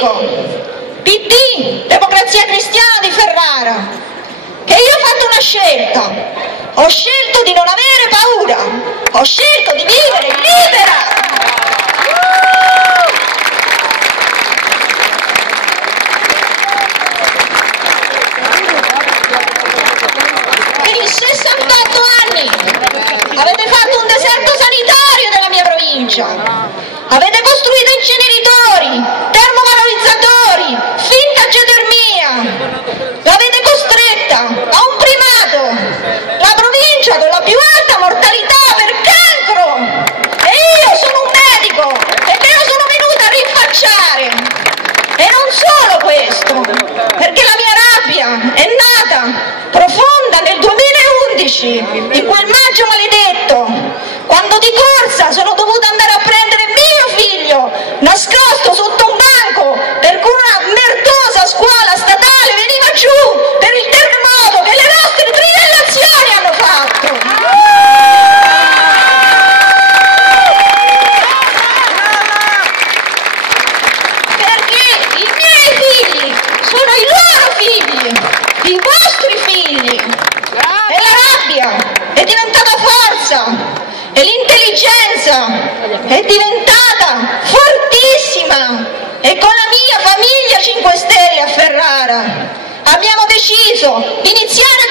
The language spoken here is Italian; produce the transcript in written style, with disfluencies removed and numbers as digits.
dico, PD, Democrazia Cristiana di Ferrara, che io ho fatto una scelta, ho scelto di non avere paura, ho scelto di vivere libera. Per i 68 anni avete fatto un deserto sanitario della mia provincia, avete costruito inceneritori, termovalorizzatori, finta geotermia, l'avete costretta a un primato, la provincia con la più alta mortalità per cancro, e io sono un medico e me lo sono venuta a rinfacciare. E non solo questo, perché la mia rabbia è nata profonda nel 2011, in quel maggio maledetto, quando di corsa sono dovuta andare a prendere mio figlio nascosto sotto un banco perché una merdosa scuola statale veniva giù per il terremoto che le nostre trivellazioni hanno fatto. Perché i miei figli sono i loro figli, i vostri figli, e la rabbia è diventata forza e l'intelligenza è diventata fortissima, e con la mia famiglia 5 Stelle a Ferrara abbiamo deciso di iniziare